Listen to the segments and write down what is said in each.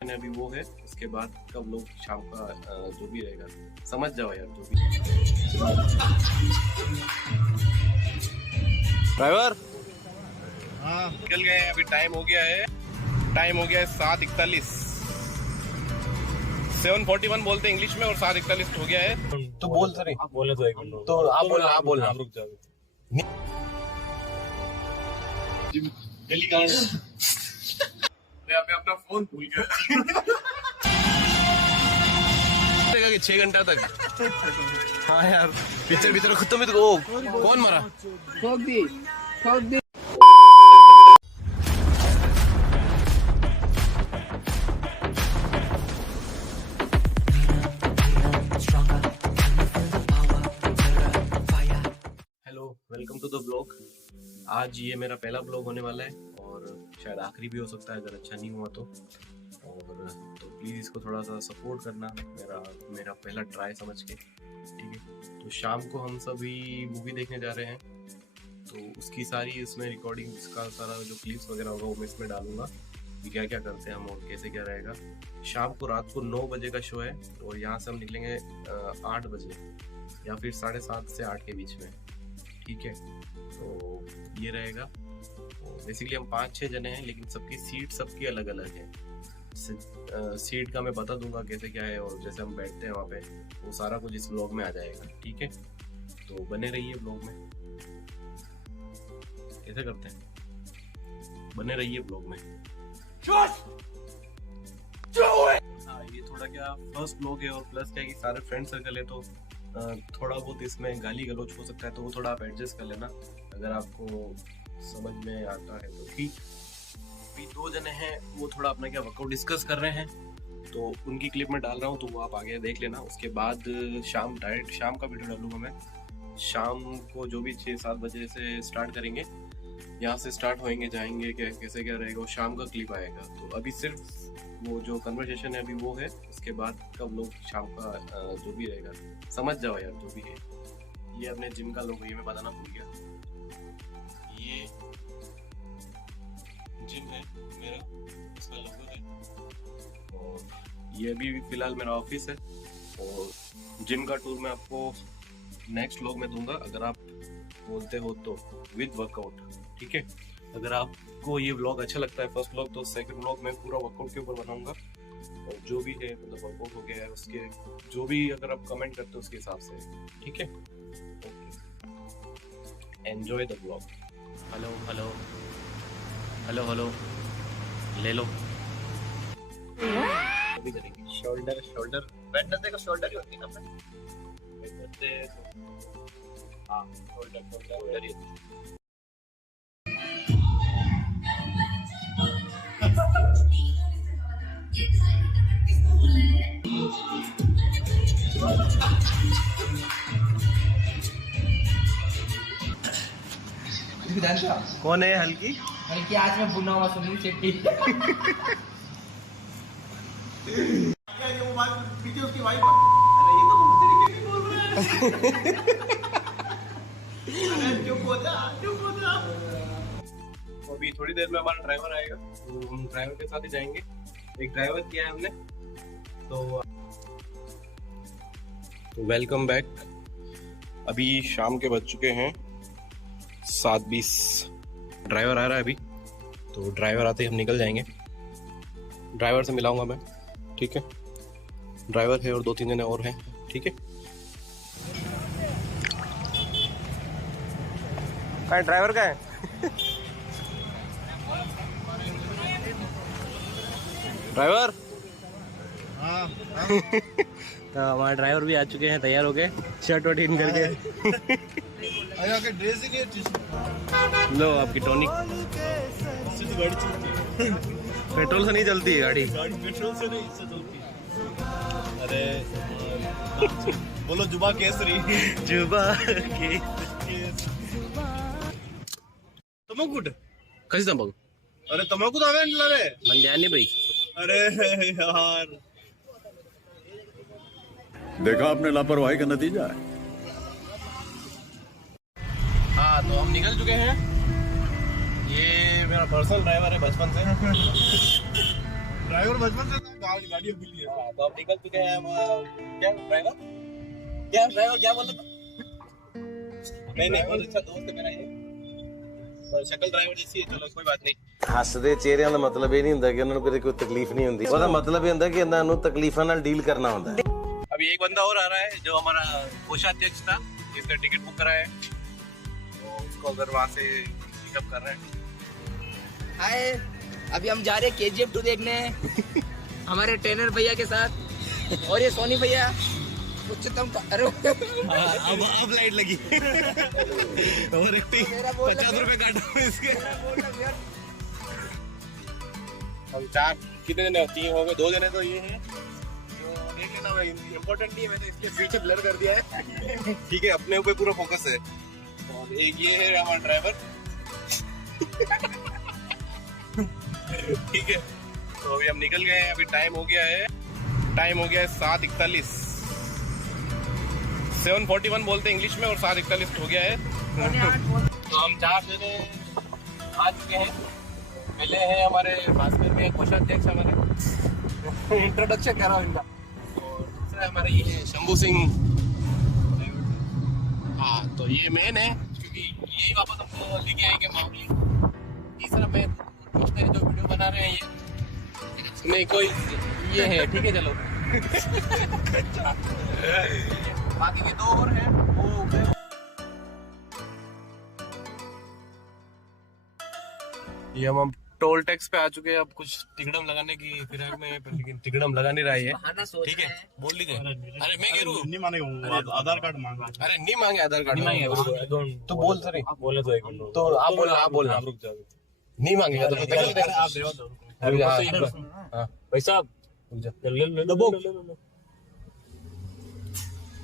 अभी वो है, उसके बाद का व्लॉग शाम का जो भी रहेगा समझ जाओ यार जो भी। ड्राइवर हाँ निकल गए हैं, अभी टाइम हो गया है 7:41। 7:41 बोलते हैं इंग्लिश में और 7:41 हो गया है। तो बोल सर आप बोले तो एक मिनट तो आप बोलना रुक जाओ। जल्दी कहाँ मैं अपना फोन भूल गया। 6 घंटा तक। हाँ यार पिक्चर खत्म है तो कौन मरा? ठोक दी। Hello, welcome to the blog. आज ये मेरा पहला ब्लॉग होने वाला है और शायद आखिरी भी हो सकता है अगर अच्छा नहीं हुआ तो प्लीज़ इसको थोड़ा सा सपोर्ट करना, मेरा पहला ट्राई समझ के, ठीक है। तो शाम को हम सभी मूवी देखने जा रहे हैं, तो उसकी सारी इसमें रिकॉर्डिंग, उसका सारा जो क्लिप्स वगैरह होगा वो मैं इसमें डालूंगा कि क्या क्या करते हैं हम और कैसे क्या रहेगा। शाम को रात को 9 बजे का शो है और यहाँ से हम निकलेंगे 8 बजे या फिर 7:30 से 8 के बीच में, ठीक है। तो ये रहेगा। तो बेसिकली हम 5-6 जने हैं, लेकिन सबकी सीट सबकी अलग अलग है। सीट का मैं बता दूंगा कैसे क्या है और जैसे हम बैठते हैं वहाँ पे वो सारा कुछ इस व्लॉग में आ जाएगा, ठीक है। तो बने रहिए व्लॉग में। कैसे करते हैं, बने रहिए व्लॉग में। हाँ, ये थोड़ा क्या फर्स्ट व्लॉग है और प्लस क्या है कि सारे फ्रेंड सर्कल है, तो थोड़ा बहुत इसमें गाली गलौज हो सकता है, तो वो थोड़ा आप एडजस्ट कर लेना अगर आपको समझ में आता है तो, ठीक। अभी 2 जने हैं, वो थोड़ा अपना क्या वर्कआउट डिस्कस कर रहे हैं, तो उनकी क्लिप में डाल रहा हूँ, तो वो आप आगे देख लेना। उसके बाद डायरेक्ट शाम का वीडियो डालूंगा मैं। शाम को जो भी 6-7 बजे से स्टार्ट करेंगे, यहाँ से स्टार्ट होएंगे, जाएंगे कैसे क्या रहेगा, वो शाम का क्लिप आएगा। तो अभी सिर्फ वो जो कन्वर्सेशन है अभी वो है, उसके बाद का व्लॉग शाम का जो भी रहेगा समझ जाओ यार जो भी है। ये अपने जिम का लोगो, ये मैं बताना भूल गया, ये जिम है मेरा, इसका लोगो है। और ये अभी फिलहाल मेरा ऑफिस है और जिम का टूर मैं आपको नेक्स्ट व्लॉग में दूंगा अगर आप बोलते हो तो, विद वर्कआउट, ठीक है। अगर आपको ये व्लॉग अच्छा लगता है फर्स्ट व्लॉग, तो सेकंड व्लॉग में पूरा वर्कआउट के ऊपर बनाऊंगा और जो भी है मतलब वर्कआउट हो गया है उसके जो भी अगर आप कमेंट करते हो उसके हिसाब से, ठीक है। Okay, enjoy the vlog. Hello hello hello hello, ले लो। अभी करेंगे शोल्डर वेडनेसडे का शोल्डर ही होती है ना, वेडनेसडे। हाँ, शोल्डर ही होती है। कौन है हल्की आज में भुना हुआ सुनील शेट्टी। अभी थोड़ी देर में हमारा ड्राइवर आएगा, तो हम ड्राइवर के साथ ही जाएंगे। एक ड्राइवर किया है हमने, तो वेलकम बैक। अभी शाम के बज चुके हैं 7:20। ड्राइवर आ रहा है अभी, तो ड्राइवर आते ही हम निकल जाएंगे। ड्राइवर से मिलाऊंगा मैं, ठीक है। ड्राइवर है और 2-3 जने और हैं, ठीक है। कहाँ ड्राइवर का है? ड्राइवर हाँ तो हमारे ड्राइवर भी आ चुके हैं, तैयार हो गए, शर्ट वर्ट इन करके। ड्रेस ही नहीं है। लो आपकी टॉनिक। इससे तो गाड़ी चलती है। पेट्रोल से नहीं चलती है गाड़ी। गाड़ी पेट्रोल से नहीं, इससे चलती है। अरे बोलो जुबा केसरी। जुबा के तमकुट कशी संपू अरे तमकुट आवे आणला रे मंद्यानी भाई। अरे यार, देखा आपने लापरवाही का नतीजा है। हाँ, तो हम निकल चुके हैं। ये मेरा पर्सनल ड्राइवर है बचपन से। ड्राइवर बचपन से गाड़ी के लिए। तो अब निकल चुके हैं हम। क्या ड्राइवर क्या बोल रहे थे? नहीं बहुत अच्छा दोस्त है मेरा ये, पर शक्ल ड्राइवर जैसी है। चलो कोई बात नहीं। ਹੱਸਦੇ ਚਿਹਰਿਆਂ ਦਾ ਮਤਲਬ ਇਹ ਨਹੀਂ ਹੁੰਦਾ ਕਿ ਉਹਨਾਂ ਨੂੰ ਕਦੇ ਕੋਈ ਤਕਲੀਫ ਨਹੀਂ ਹੁੰਦੀ। ਉਹਦਾ ਮਤਲਬ ਇਹ ਹੁੰਦਾ ਕਿ ਇਹਨਾਂ ਨੂੰ ਤਕਲੀਫਾਂ ਨਾਲ ਡੀਲ ਕਰਨਾ ਹੁੰਦਾ ਹੈ। अभी एक बंदा और आ रहा है जो हमारा कोषाध्यक्ष था, जिसने टिकट बुक कराया है, तो उसको अगर वहाँ से पिकअप कर रहे हैं। हाय, अभी हम जा रहे हैं KGF 2 देखने हमारे ट्रेनर भैया के साथ, और ये सोनी भैया उच्चतम। अरे अब लाइट लगी और एक्टिंग 50 रुपए काटा इसके। हम चार कितने जने? 3 हो गए, 2 जने तो ये हैं जो एक है ना, इम्पोर्टेंट नहीं है, मैंने इसके पीछे ब्लर कर दिया है। ठीक है, अपने ऊपर पूरा फोकस है। और एक ये है हमारा ड्राइवर। ठीक है, तो अभी हम निकल गए हैं। अभी टाइम हो गया है 7:41। 7:41 बोलते हैं इंग्लिश में, और 7:41 हो गया है। तो हम 4 जने आ चुके हैं। पहले है हमारे भास्कर में कोषाध्यक्ष हमारे, इंट्रोडक्शन कर रहा हूँ इनका। और दूसरा हमारा ये है शंभू सिंह। हाँ, तो ये मेन है क्योंकि यही वापस हमको लेके आएंगे मामले। तीसरा मेन दोस्त है जो वीडियो बना रहे हैं, ये नहीं कोई ये है। ठीक है, चलो बाकी के 2 और हैं वो गए। ये हम टोल टैक्स पे आ चुके हैं। अब कुछ टिकड़म लगाने की फिराक में है, पर लेकिन टिकड़म लगा नहीं रहा है ये। ठीक है, बोल लीजिए। अरे मैं कह रहा हूँ नहीं मानेगा, आधार कार्ड मांगा। अरे नहीं मांगे आधार कार्ड, नहीं मांगे तो बोल सर। बोले तो एक मिनट तो आप बोलना रुक जाओ। नहीं मांगेगा तो आप भाई साहब।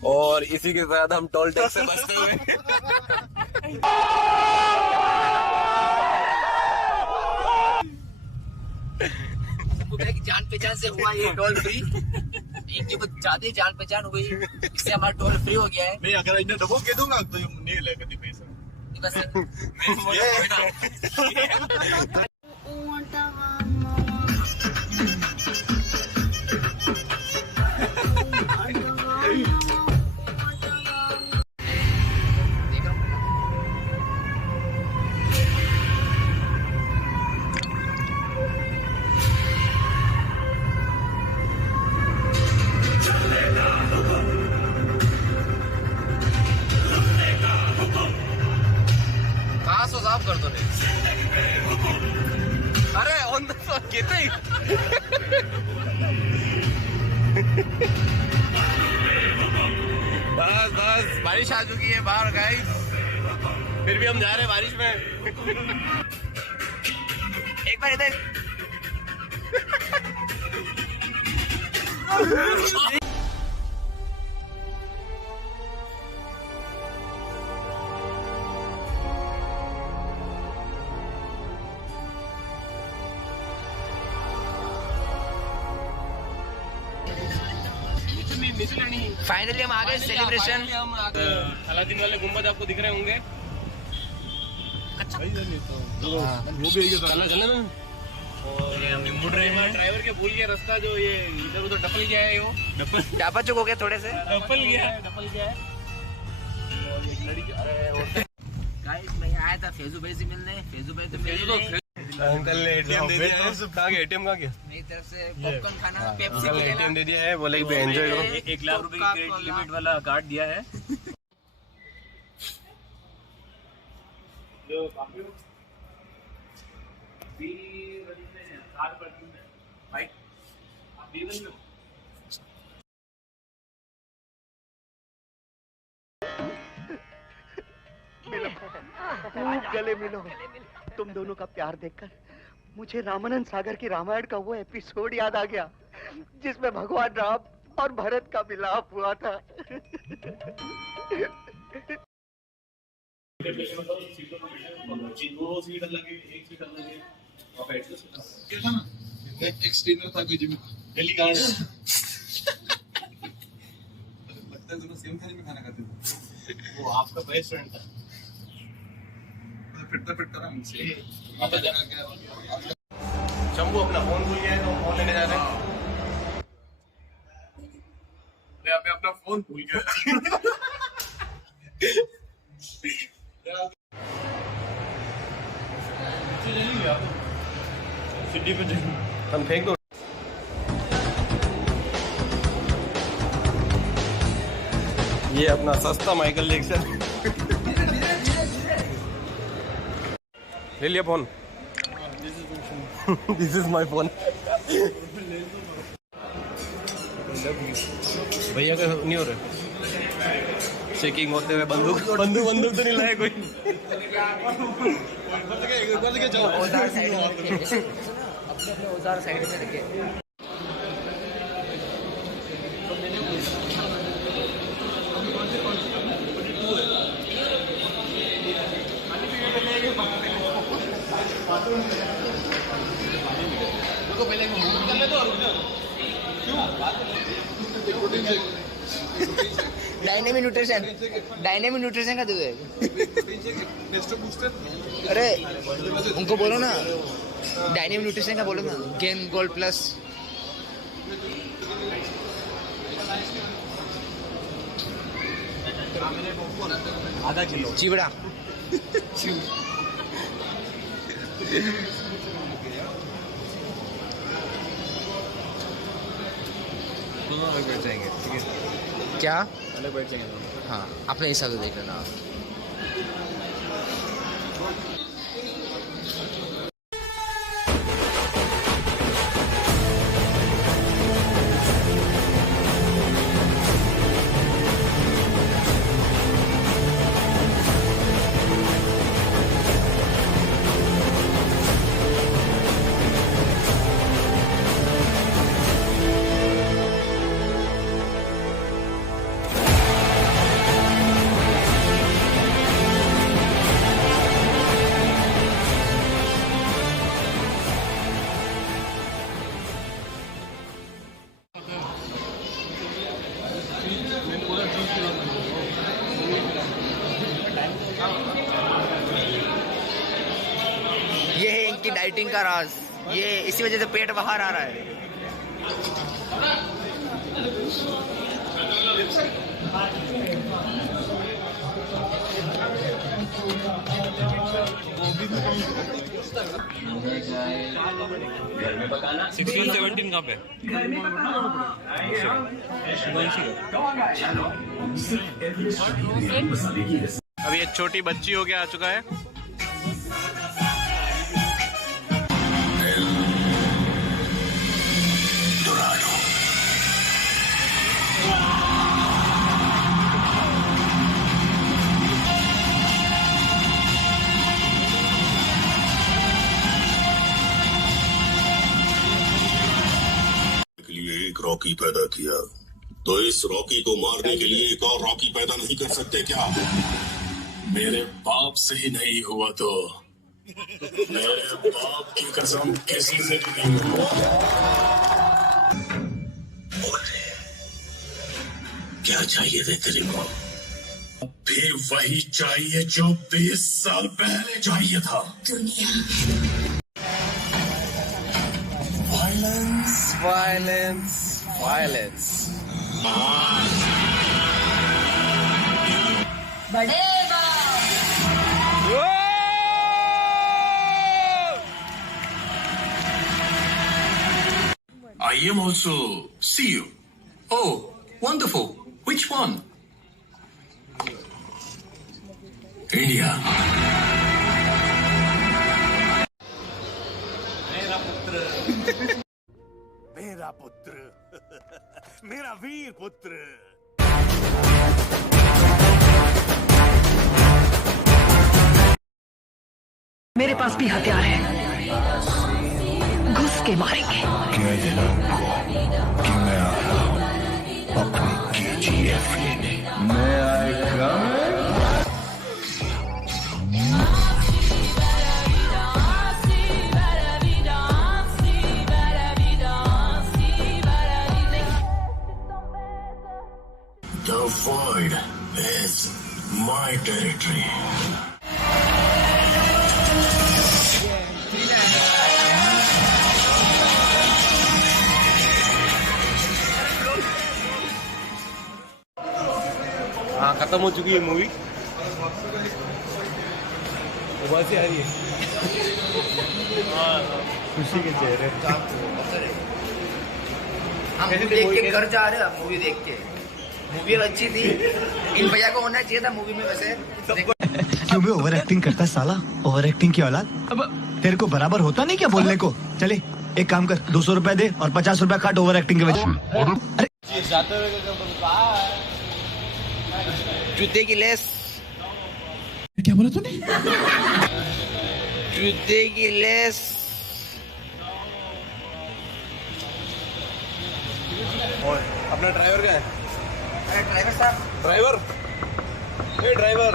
और इसी के साथ हम टोल टैक्स से बचते हुए जान पहचान से हुआ ये टोल फ्री। इनकी कुछ ज्यादा ही जान पहचान हो गई, इससे हमारा टोल फ्री हो गया है। नहीं, अगर इन्हें डबो कह दूंगा तो नहीं लेगा पैसा। बस साफ कर दो। अरे ऑन द स्पॉट कहते ही बस बारिश आ चुकी है बाहर गाइस, फिर भी हम जा रहे हैं बारिश में। एक बार इधर फाइनली हम आ गए सेलिब्रेशन। अलादीन वाले गुम्बद आपको दिख रहे होंगे। और हम मुड़ रहे हैं। ड्राइवर के भूल गया रास्ता, जो ये इधर उधर डपल गया है, वो डापा चुक हो गया, थोड़े से डपल गया है। और एक लड़की गाइस मैं आया था फैजू भाई से मिलने। फैजू भाई तो मिले अंकल ने एटीएम दे दिया है। कहाँ गया एटीएम? कहाँ गया? मेरी तरफ से पॉपकॉर्न खाना, पेप्सी अंकल ने एटीएम दे दिया है, बोले कि एंजॉय करो। 1 लाख रुपए की क्रेडिट लिमिट वाला कार्ड दिया है। गले मिलो। तुम दोनों का प्यार देखकर मुझे रामानंद सागर की रामायण का वो एपिसोड याद आ गया जिसमें भगवान राम और भरत का मिलाप हुआ था। एक स्टेनर था कोई जिम दिल्ली का लगता है दोनों सेम थाली में खाना खाते थे। वो आपका बेस्ट फ्रेंड था। फिरता फिरता ना मुझसे शंभू अपना फोन भूल गया है तो फोन लेके जा रहे हैं। मैं अपना फोन भूल गया। सिटी पे हम फेंक दो। ये अपना सस्ता माइकल जैक्सन। ले लिया phone. This is my phone. भैया का नहीं हो रहा चेकिंग होते हुए बंदूक तो नहीं लाए कोई। औजार साइड में रखे, अपने औजार साइड में रखे। डायनेमिक न्यूट्रिशन का दूध है। अरे उनको बोलो ना, डायनेमिक न्यूट्रिशन का बोलो ना, गेन गोल्ड प्लस। आधा किलो चिवड़ा। अलग बैठ जाएंगे, ठीक है? क्या अलग बैठ जाएंगे। हाँ, अपने हिसाब से देख लेना। ये है इनकी डाइटिंग का राज। ये इसी वजह से पेट बाहर आ रहा है। घर में पकाना 16-17 कहाँ पे? अभी एक छोटी बच्ची हो के आ चुका है। एक रॉकी पैदा किया तो इस रॉकी को मारने के लिए एक और रॉकी पैदा नहीं कर सकते क्या? मेरे बाप से ही नहीं हुआ तो मेरे बाप की कसम किसी से भी नहीं हुआ। क्या चाहिए थे तेरे को? भी वही चाहिए जो 20 साल पहले चाहिए था। Violence violence. बड़े I am also see you. Oh, wonderful. Which one? India. मेरा पुत्र, मेरा वीर पुत्र। मेरे पास भी हथियार है, घुस के मारेंगे। कह देना उनको कि मैं आ रहा हूँ अपनी KGF लेने। मैं आएगा। The void is my territory. हाँ खत्म हो चुकी है मूवी। वहाँ से आ रही है खुशी के चेहरे। हम देख के घर जा रहे हैं, मूवी देख के। मूवी अच्छी थी, इन भैया को होना चाहिए था मूवी में वैसे। क्यों बे ओवर एक्टिंग करता है साला, ओवर एक्टिंग की औलाद। अब तेरे को बराबर होता नहीं क्या बोलने को। चले एक काम कर, 200 रुपए दे और 50 रुपए काट ओवर एक्टिंग के वजह। अरे जूते की लेस, क्या बोला तूने? जूते की लेस। अपना ड्राइवर क्या है? अरे ड्राइवर साहब, ड्राइवर, ए ड्राइवर।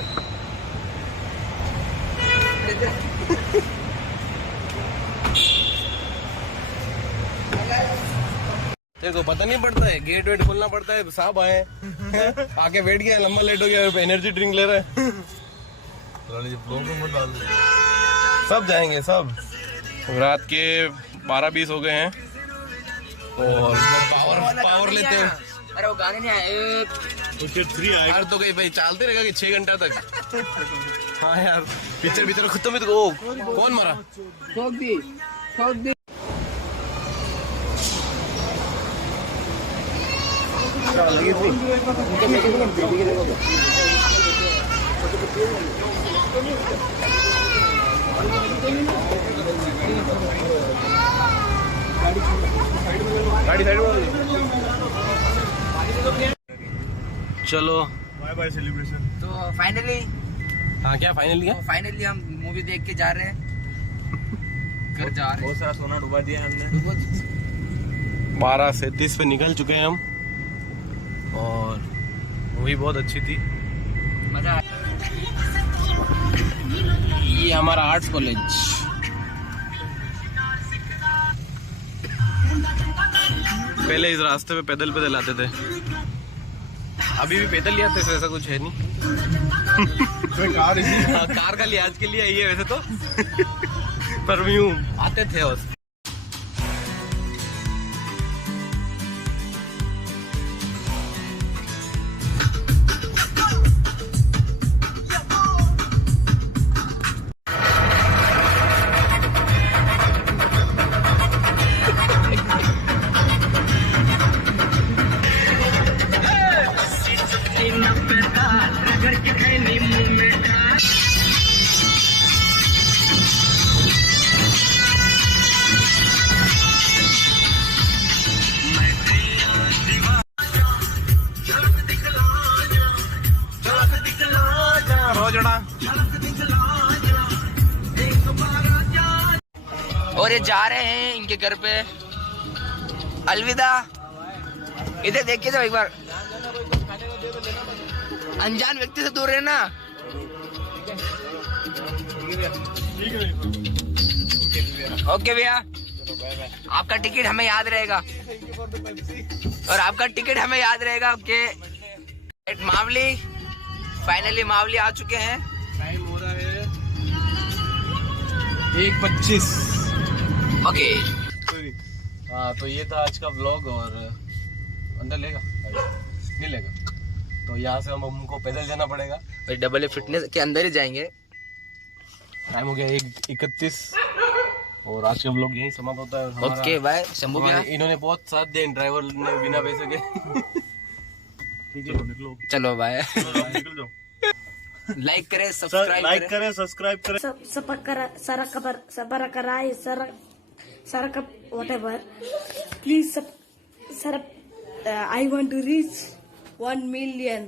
तेरे को पता नहीं पड़ता है, गेट वेट खोलना पड़ता है। साहब आए आके बैठ गया, लंबा लेट हो गया, एनर्जी ड्रिंक ले रहे हैं। सब जाएंगे सब। रात के 12:20 हो गए हैं और पावर लेते हैं। अरे वो गाने नहीं आए। यार तो कहीं भाई चलते रहेगा कि 6 घंटा तक। हाँ यार पिक्चर खत्म भी तो कौन मरा? ठोक दी। गाड़ी साइड में। चलो बाय बाय सेलिब्रेशन। तो फाइनली, हाँ क्या फाइनली हम मूवी देख के जा रहे हैं, घर जा रहे हैं। बहुत सारा सोना डुबा दिया हमने। 12:37 पे निकल चुके हैं हम और मूवी बहुत अच्छी थी। मजा आया। ये हमारा आर्ट्स कॉलेज। पहले इस रास्ते पे पैदल आते थे, अभी भी पैदल ही आते थे, ऐसा कुछ है नहीं। कार का लिहाज के लिए आई है वैसे तो पर यूं आते थे बस। और ये जा रहे हैं इनके घर पे। अलविदा। इधर देख के जाओ एक बार, अनजान व्यक्ति से दूर रहना। ओके भैया, आपका टिकट हमें याद रहेगा और आपका टिकट हमें याद रहेगा। ओके मावली, फाइनली मावली आ चुके हैं। टाइम हो रहा है 1:25। ओके हाँ तो ये था आज का व्लॉग। और अंदर लेगा नहीं लेगा तो यहाँ से हमको पैदल जाना पड़ेगा। डबल ए फिटनेस के अंदर ही जाएंगे। टाइम हो गया 1:31 और आज का व्लॉग यही समाप्त होता है। ओके बाय शंभू भैया, इन्होंने बहुत साथ दिया ड्राइवर ने बिना पैसे के। ठीक है निकलो, चलो बाय। निकल जाओ। लाइक करें, सब्सक्राइब लाइक करें, सब्सक्राइब करें। whatever. Please, I want to reach 1 million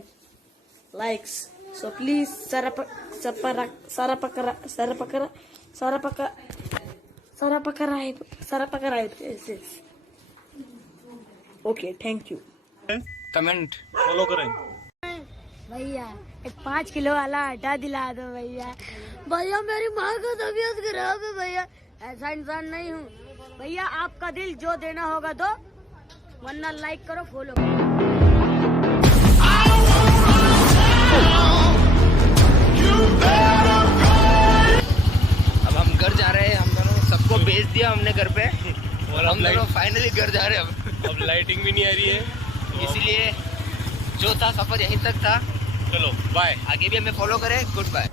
likes. So please, Okay, thank you. Comment follow करें। भैया एक 5 किलो वाला आटा दिला दो भैया। भैया मेरी माँ की तबीयत खराब है भैया, ऐसा इंसान नहीं हूँ भैया। आपका दिल जो देना होगा दो, वरना लाइक करो, फॉलो करो। अब हम घर जा रहे हैं, हम दोनों सबको भेज दिया हमने घर पे और हम दोनों फाइनली घर जा रहे हैं। अब लाइटिंग भी नहीं आ रही है, इसलिए जो था सफर यहीं तक था। चलो बाय। आगे भी हमें फॉलो करें। Good bye.